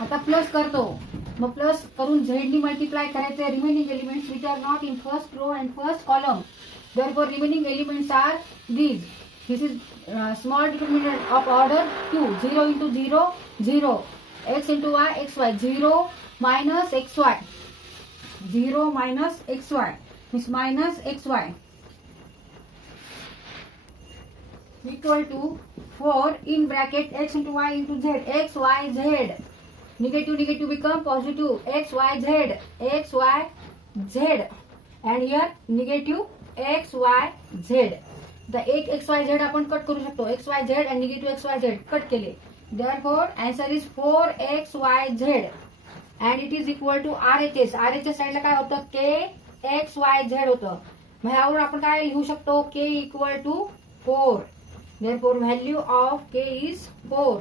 आता प्लस करतो, मग प्लस करून झेडनी मल्टिप्लाय करायचे remaining elements which are not in first row and first column. Therefore remaining elements are these. This is small determinant of order 2. 0 into 0, 0. X into y, xy. 0 minus xy. 0 minus xy. Means minus xy. Equal to 4 in bracket x into y into z. X, y, z. Negative become positive. X, y, z. X, y, z. And here negative X Y Z. तर एक X Y Z आपण cut करू शकतो. X Y Z आणि negative X Y Z cut केले. Therefore answer is 4xyz and it is equal to RHS. RHS साईडला काय होतं, KXYZ होतं. मग ह्यावर आपण काय लिहू शकतो, K equal to 4. Therefore value of K is 4.